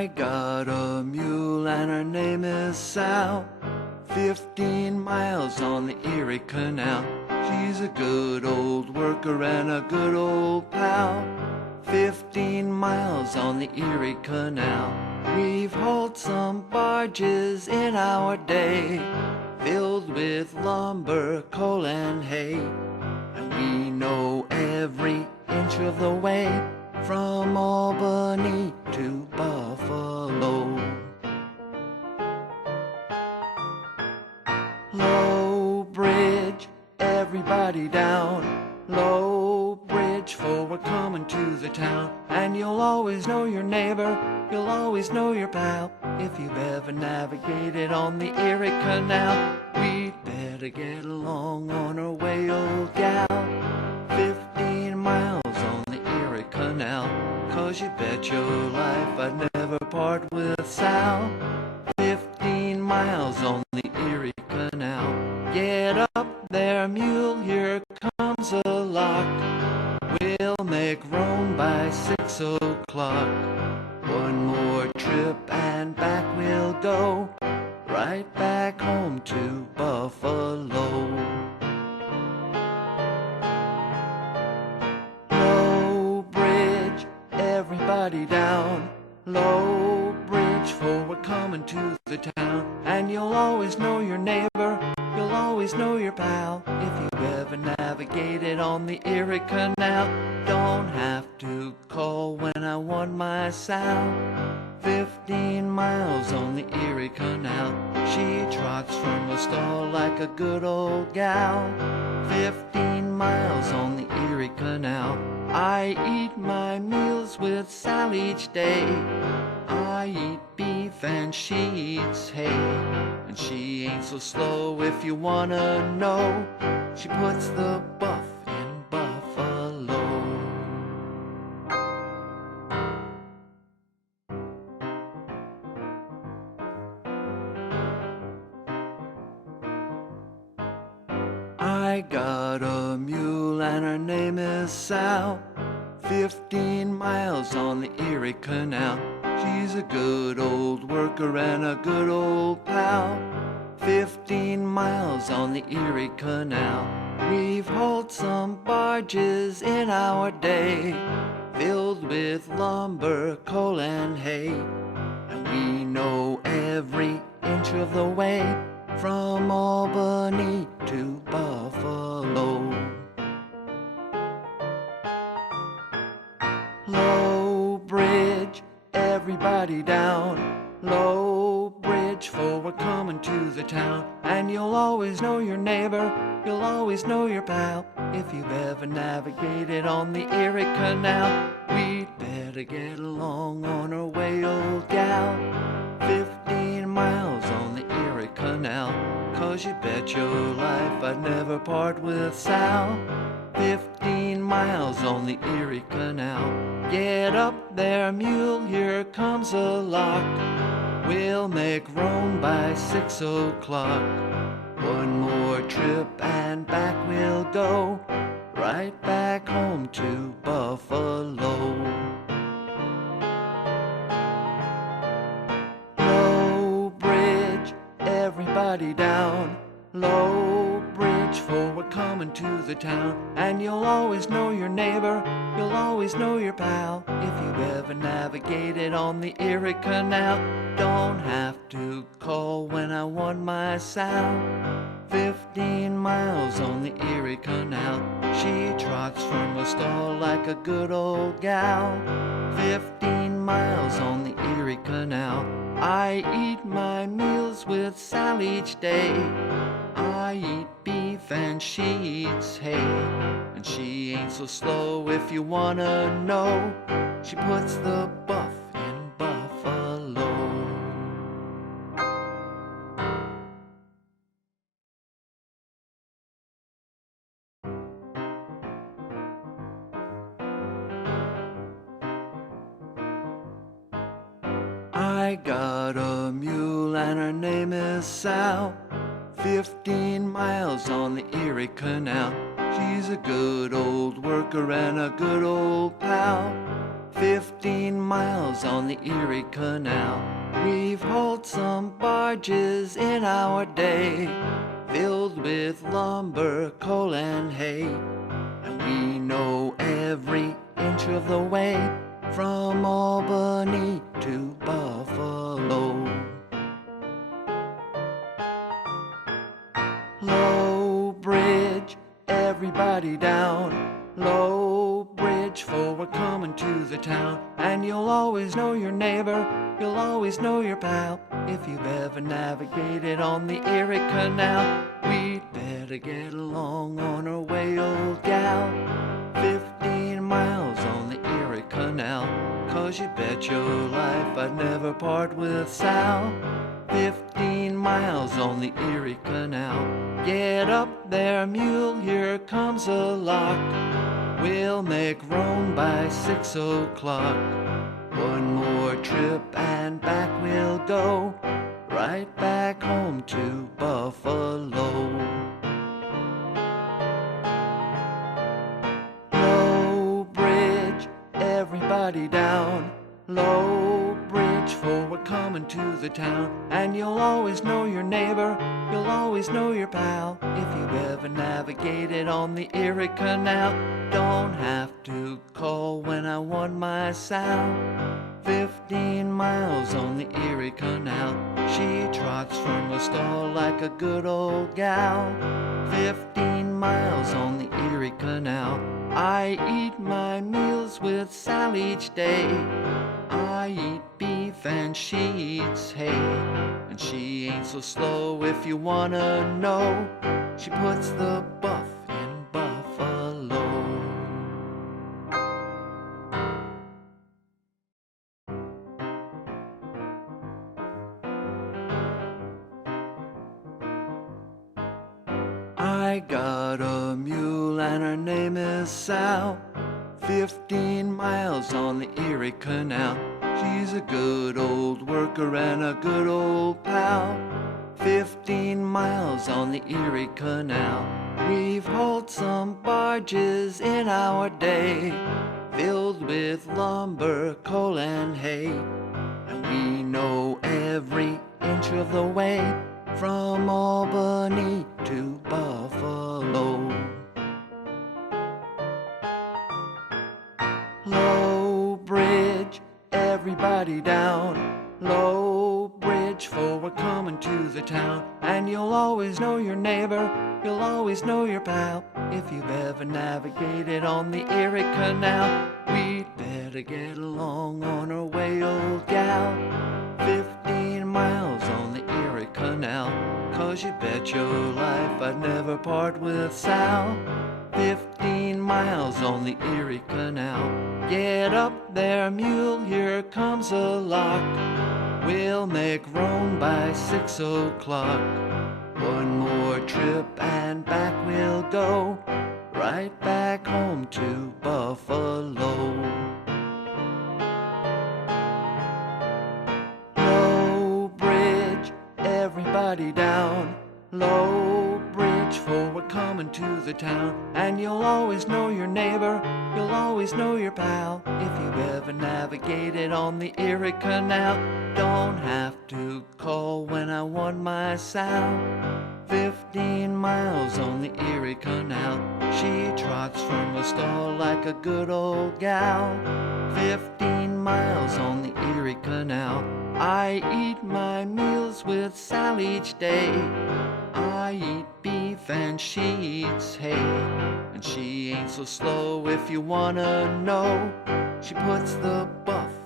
I got a mule and her name is Sal, 15 miles on the Erie Canal. She's a good old worker and a good old pal, 15 miles on the Erie Canal. We've hauled some barges in our day, filled with lumber, coal and hay, and we know every inch of the way from Albany to Buffalo. Low bridge, everybody down. Low bridge, for we're coming to the town. And you'll always know your neighbor, you'll always know your pal, if you've ever navigated on the Erie Canal. We'd better get along on our way, old gal. 15 miles on the Erie Canal, 'cause you bet your life I'd never part with Sal. 15 miles on the Erie Canal. Get up there, mule, here comes a lock. We'll make Rome by 6 o'clock. One more trip and back we'll go, right back home to Buffalo. Low bridge, everybody down. Low bridge, for we're coming to the town. And you'll always know your neighbor, you'll always know your pal, if you've ever navigated on the Erie Canal. Don't have to call when I want my Sal. 15 miles on the Erie Canal. She trots from a stall like a good old gal. 15 miles on the Erie Canal. I eat my meals with Sal each day. I eat beef and she eats hay, and she ain't so slow if you wanna know. She puts the buff in Buffalo. I got a mule and her name is Sal, 15 miles on the Erie Canal. She's a good old worker and a good old pal, 15 miles on the Erie Canal. We've hauled some barges in our day, filled with lumber, coal and hay, and we know every inch of the way from Albany to Buffalo. Low bridge, everybody down. Low bridge, for we're coming to the town. And you'll always know your neighbor, you'll always know your pal, if you've ever navigated on the Erie Canal. We'd better get along on our way, old gal. 15 miles on the Erie Canal, 'cause you bet your life I'd never part with Sal. 15 miles on the Erie Canal. Get up there, mule, here comes a lock. We'll make Rome by 6 o'clock. One more trip and back we'll go, right back home to Buffalo. Low bridge, everybody down. Low bridge, for we're coming to the town. And you'll always know your neighbor, you'll always know your pal, if you've ever navigated on the Erie Canal. Don't have to call when I want my Sal. 15 miles on the Erie Canal. She trots from a stall like a good old gal. 15 miles on the Erie Canal. I eat my meals with Sal each day. I eat beef and she eats hay, and she ain't so slow if you wanna know. She puts the buff in Buffalo. I got a mule and her name is Sal, 15 miles on the Erie Canal. She's a good old worker and a good old pal. 15 miles on the Erie Canal. We've hauled some barges in our day, filled with lumber, coal, and hay. And we know every inch of the way, from Albany to Buffalo. Low bridge, everybody down. Low bridge, for we're coming to the town. And you'll always know your neighbor, you'll always know your pal, if you've ever navigated on the Erie Canal. We'd better get along on our way, old gal. 15 miles on the Erie Canal, 'cause you bet your life I'd never part with Sal. 15 miles on the Erie Canal. Get up there, mule, here comes a lock. We'll make Rome by 6 o'clock. One more trip and back we'll go, right back home to Buffalo. Low bridge, everybody down. Low bridge, for we're coming to the town. And you'll always know your neighbor, you'll always know your pal, if you've ever navigated on the Erie Canal. Don't have to call when I want my Sal. 15 miles on the Erie Canal. She trots from a stall like a good old gal. 15 miles on the Erie Canal. I eat my meals with Sal each day. I eat beef and she eats hay. And she ain't so slow if you wanna know. She puts the buff in Buffalo. I got a mule and her name is Sal. 15 miles on the Erie Canal. She's a good old worker and a good old pal. 15 miles on the Erie Canal. We've hauled some barges in our day, filled with lumber, coal, and hay. And we know every inch of the way, from Albany to Buffalo. Low bridge, everybody down. Low bridge, for we're coming to the town. And you'll always know your neighbor, you'll always know your pal, if you've ever navigated on the Erie Canal. We'd better get along on our way, old gal. 15 miles on the Erie Canal, 'cause you bet your life I'd never part with Sal. 15 miles on the Erie Canal. Get up there, mule, here comes a lock. We'll make Rome by 6 o'clock. One more trip and back we'll go, right back home to Buffalo. Low bridge, everybody down. Low bridge, for we're coming to the town. And you'll always know your neighbor, you'll always know your pal, if you've ever navigated on the Erie Canal. Don't have to call when I want my Sal. 15 miles on the Erie Canal. She trots from a stall like a good old gal. 15 miles on the Erie Canal. I eat my meals with Sal each day. I eat beef and she eats hay. And she ain't so slow if you wanna know. She puts the buff